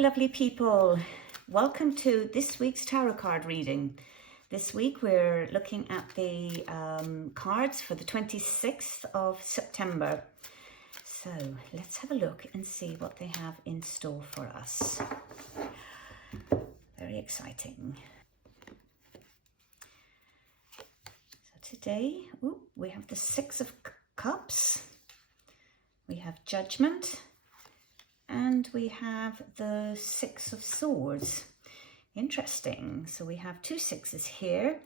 lovely people. Welcome to this week's tarot card reading. This week we're looking at the cards for the 26th of September. So let's have a look and see what they have in store for us. Very exciting. So today we have the Six of Cups, we have Judgment, and we have the Six of Swords. Interesting. So we have two sixes here,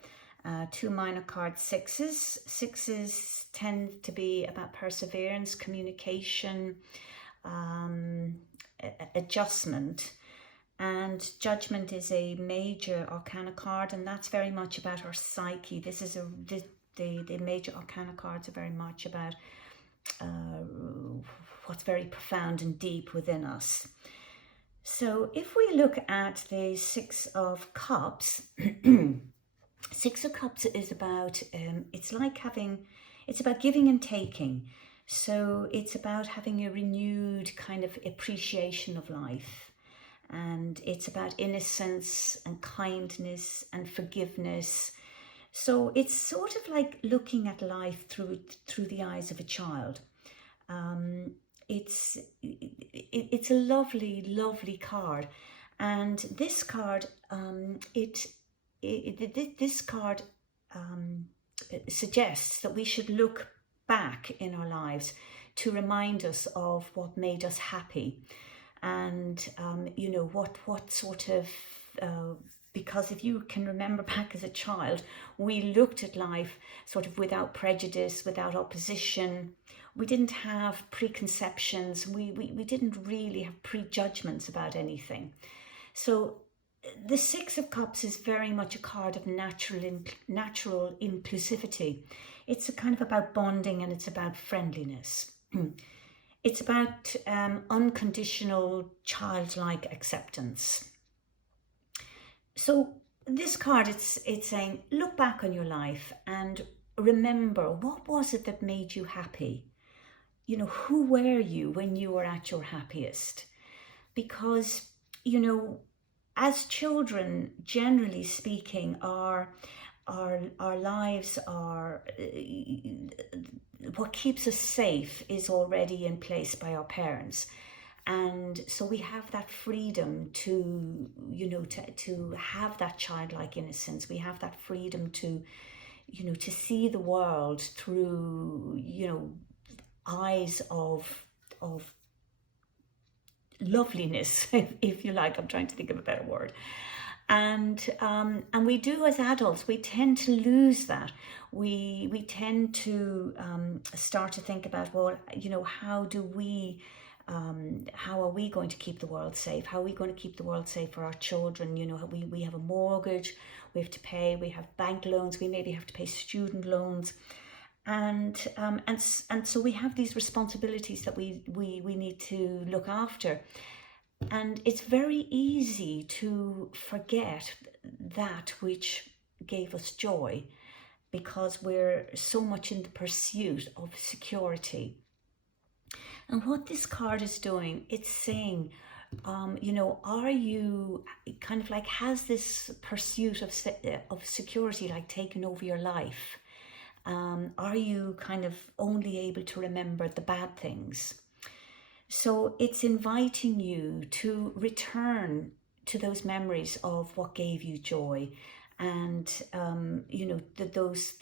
two minor card sixes. Sixes tend to be about perseverance, communication, adjustment. And Judgment is a major arcana card, and that's very much about our psyche. This is the major arcana cards are very much about what's very profound and deep within us. So if we look at the Six of Cups, Six of Cups is about, it's about giving and taking. So it's about having a renewed kind of appreciation of life. And it's about innocence and kindness and forgiveness. So it's sort of like looking at life through the eyes of a child. It's a lovely card, and this card this card suggests that we should look back in our lives to remind us of what made us happy, and you know, what sort of because if you can remember back as a child, we looked at life sort of without prejudice, without opposition. We didn't have preconceptions. We didn't really have prejudgments about anything. So the Six of Cups is very much a card of natural inclusivity. It's a kind of about bonding, and it's about friendliness. It's about unconditional childlike acceptance. So this card, it's saying, look back on your life and remember, what was it that made you happy? You know, who were you when you were at your happiest? Because, you know, as children, generally speaking, our lives are, what keeps us safe is already in place by our parents. And so we have that freedom to, you know, to have that childlike innocence. We have that freedom to, you know, to see the world through, you know, eyes of loveliness, if you like. I'm trying to think of a better word. And we do, as adults, we tend to lose that. We tend to start to think about, well, you know, how are we going to keep the world safe? How are we going to keep the world safe for our children? You know, we have a mortgage, we have to pay, we have bank loans, we maybe have to pay student loans. And so we have these responsibilities that we need to look after. And it's very easy to forget that which gave us joy, because we're so much in the pursuit of security. And what this card is doing, it's saying, you know, are you kind of like, has this pursuit of security like taken over your life? Are you kind of only able to remember the bad things? So it's inviting you to return to those memories of what gave you joy, and you know, those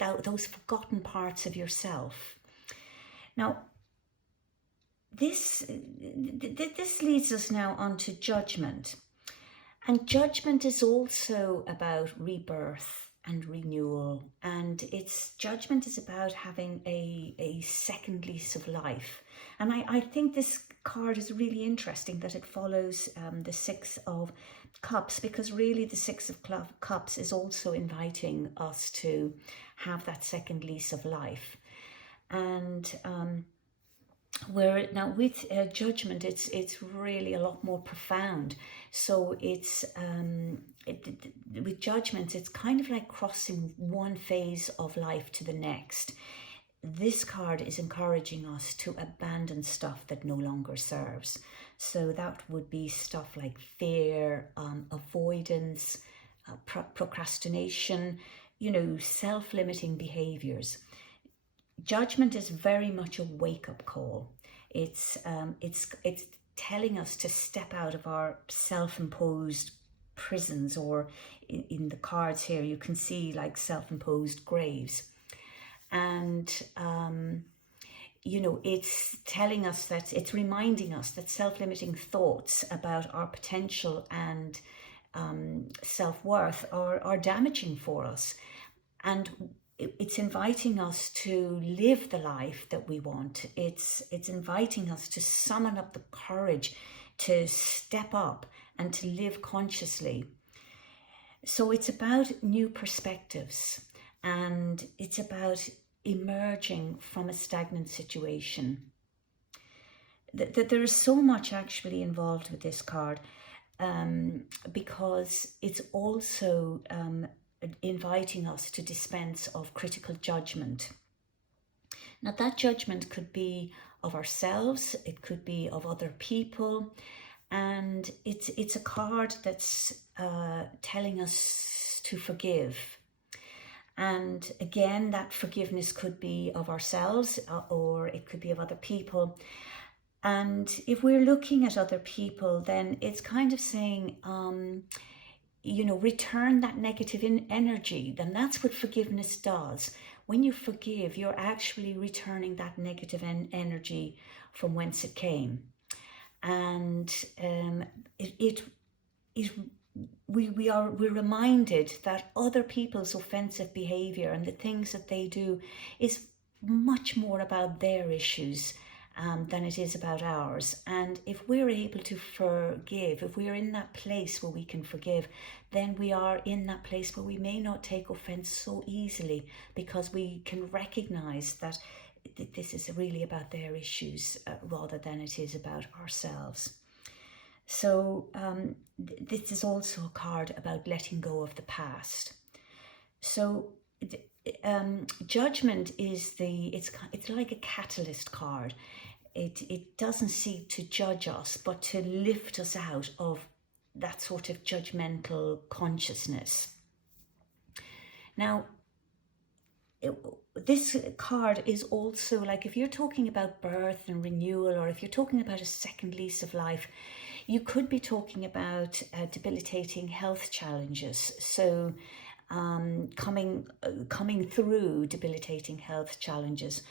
forgotten parts of yourself. Now, this leads us now on to Judgment. And Judgment is also about rebirth and renewal, and Judgment is about having a second lease of life. And I think this card is really interesting that it follows the Six of Cups, because really the Six of Cups is also inviting us to have that second lease of life. And where now with Judgment, it's really a lot more profound. So it's with Judgment, it's kind of like crossing one phase of life to the next. This card is encouraging us to abandon stuff that no longer serves. So that would be stuff like fear, avoidance, procrastination, self-limiting behaviors. Judgment is very much a wake-up call. It's telling us to step out of our self-imposed prisons, or in the cards here you can see like self-imposed graves. And it's telling us that, it's reminding us that self-limiting thoughts about our potential and self-worth are damaging for us. And it's inviting us to live the life that we want. It's inviting us to summon up the courage to step up and to live consciously. So it's about new perspectives, and it's about emerging from a stagnant situation. There is so much actually involved with this card, because it's also inviting us to dispense of critical judgment. Now that judgment could be of ourselves, it could be of other people, and it's a card that's telling us to forgive. And again, that forgiveness could be of ourselves, or it could be of other people. And if we're looking at other people, then it's kind of saying, return that negative energy. Then that's what forgiveness does. When you forgive, you're actually returning that negative energy from whence it came. And we're reminded that other people's offensive behavior and the things that they do is much more about their issues than it is about ours. And if we're able to forgive, if we're in that place where we can forgive, then we are in that place where we may not take offense so easily, because we can recognize that this is really about their issues rather than it is about ourselves. So this is also a card about letting go of the past. So judgment is it's like a catalyst card. It doesn't seek to judge us, but to lift us out of that sort of judgmental consciousness. Now, this card is also like, if you're talking about birth and renewal, or if you're talking about a second lease of life, you could be talking about debilitating health challenges. So coming through debilitating health challenges.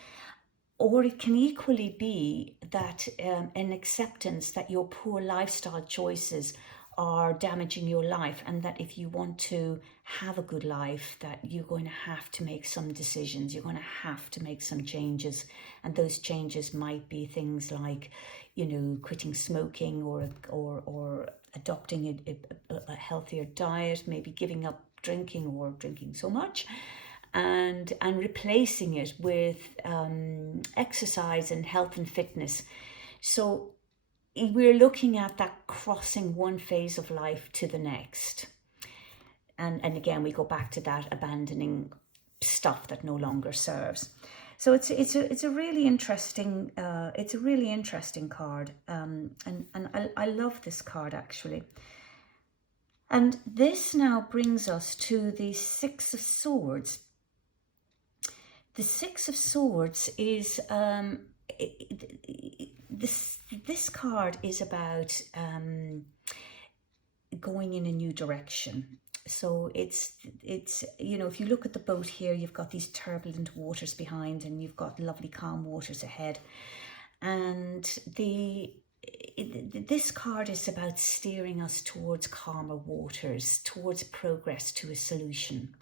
Or it can equally be that an acceptance that your poor lifestyle choices are damaging your life, and that if you want to have a good life, that you're going to have to make some decisions, you're going to have to make some changes. And those changes might be things like, quitting smoking, or adopting a healthier diet, maybe giving up drinking or drinking so much, and replacing it with exercise and health and fitness. So we're looking at that crossing one phase of life to the next. And again, we go back to that abandoning stuff that no longer serves. So it's a really interesting card, and I love this card actually. And this now brings us to the Six of Swords. The Six of Swords is this card is about going in a new direction. So it's if you look at the boat here, you've got these turbulent waters behind, and you've got lovely calm waters ahead. And this card is about steering us towards calmer waters, towards progress to a solution.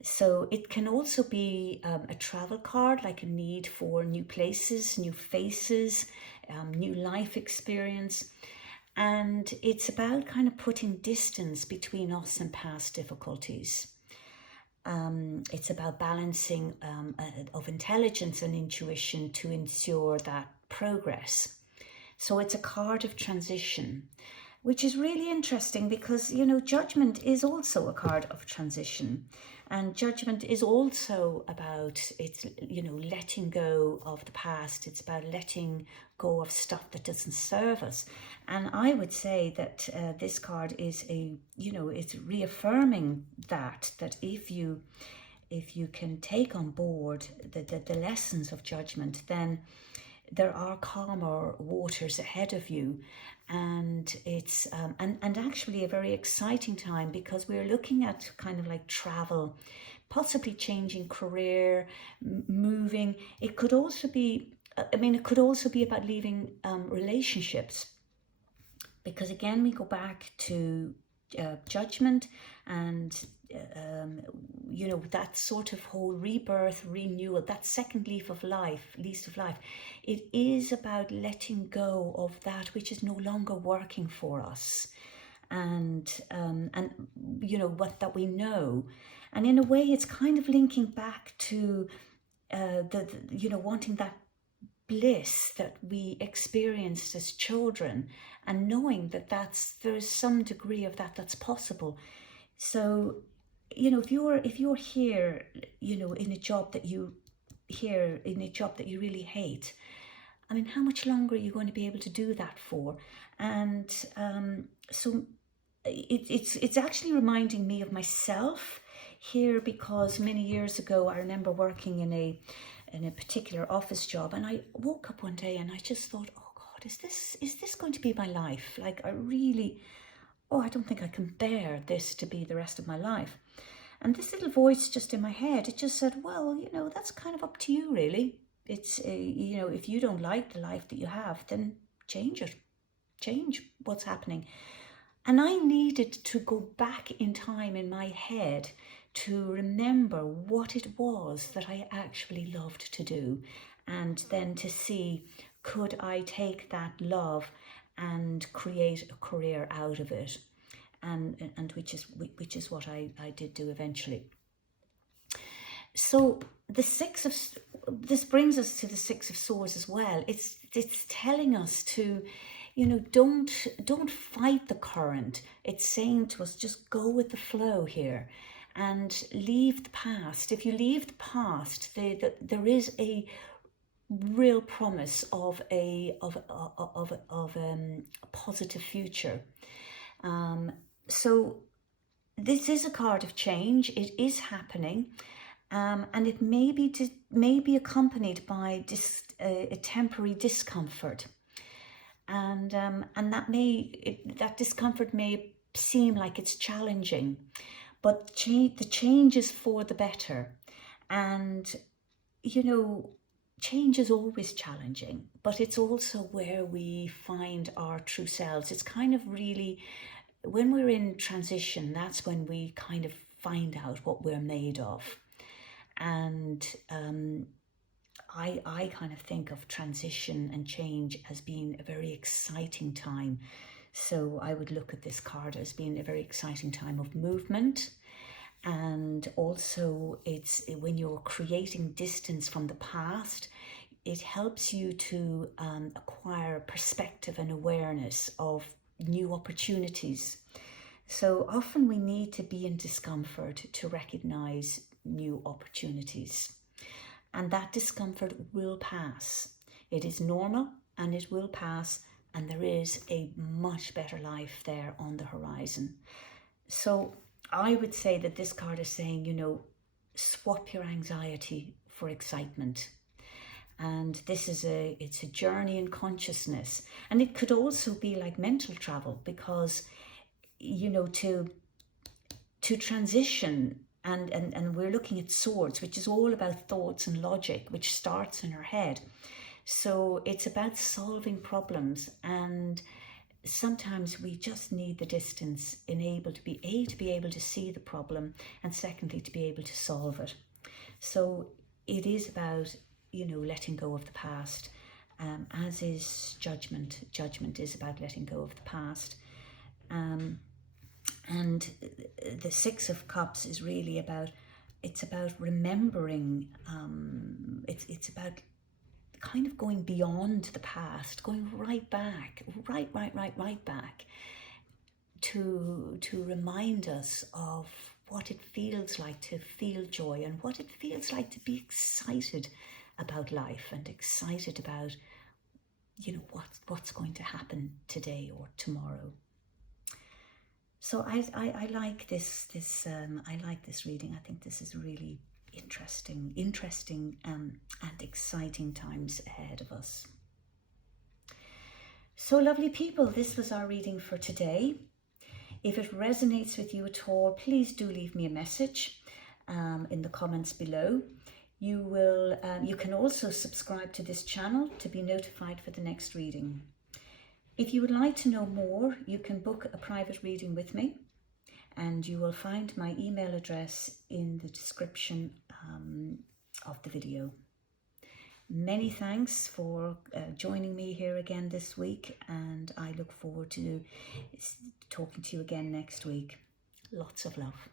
So it can also be a travel card, like a need for new places, new faces, new life experience. And it's about kind of putting distance between us and past difficulties. It's about balancing of intelligence and intuition to ensure that progress. So it's a card of transition, which is really interesting because, judgment is also a card of transition. And judgment is also about, letting go of the past. It's about letting go of stuff that doesn't serve us. And I would say that this card is it's reaffirming that if you can take on board the lessons of judgment, then there are calmer waters ahead of you. And it's and actually a very exciting time, because we're looking at kind of like travel, possibly changing career, moving. It could also be, it could also be about leaving relationships, because again we go back to judgment, and that sort of whole rebirth, renewal, that second lease of life. It is about letting go of that which is no longer working for us, and what that we know. And in a way, it's kind of linking back to wanting that bliss that we experienced as children, and knowing that there is some degree of that's possible. So, if you're here, in a job that you really hate, I mean, how much longer are you going to be able to do that for? And so it's actually reminding me of myself here, because many years ago I remember working in a particular office job, and I woke up one day and I just thought, oh God, is this going to be my life? Like, I don't think I can bear this to be the rest of my life. And this little voice just in my head, it just said, well, that's kind of up to you, really. It's, if you don't like the life that you have, then change it. Change what's happening. And I needed to go back in time in my head to remember what it was that I actually loved to do. And then to see, could I take that love and create a career out of it? And which is what I did do eventually. So this brings us to the Six of Swords as well. It's telling us to, don't fight the current. It's saying to us, just go with the flow here, and leave the past. If you leave the past, there is a real promise of a positive future. So this is a card of change. It is happening, and it may be accompanied by a temporary discomfort, and that discomfort may seem like it's challenging, but the change is for the better. And change is always challenging, but it's also where we find our true selves. It's kind of really, when we're in transition, that's when we kind of find out what we're made of. And I kind of think of transition and change as being a very exciting time. So I would look at this card as being a very exciting time of movement. And also, it's when you're creating distance from the past, it helps you to acquire perspective and awareness of new opportunities. So often we need to be in discomfort to recognize new opportunities. And that discomfort will pass. It is normal and it will pass, and there is a much better life there on the horizon. So I would say that this card is saying, swap your anxiety for excitement. And it's a journey in consciousness. And it could also be like mental travel, because, to transition, and we're looking at swords, which is all about thoughts and logic, which starts in our head. So it's about solving problems, and sometimes we just need the distance to be able to see the problem, and secondly, to be able to solve it. So it is about, letting go of the past, as is judgment. Judgment is about letting go of the past. And the Six of Cups is really about remembering. It's about kind of going beyond the past, going right back to remind us of what it feels like to feel joy, and what it feels like to be excited about life, and excited about what's going to happen today or tomorrow. So I like this I like this reading. I think this is really interesting and exciting times ahead of us. So lovely people, this was our reading for today. If it resonates with you at all, please do leave me a message in the comments below. You can also subscribe to this channel to be notified for the next reading. If you would like to know more, you can book a private reading with me, and you will find my email address in the description of the video. Many thanks for joining me here again this week, and I look forward to talking to you again next week. Lots of love.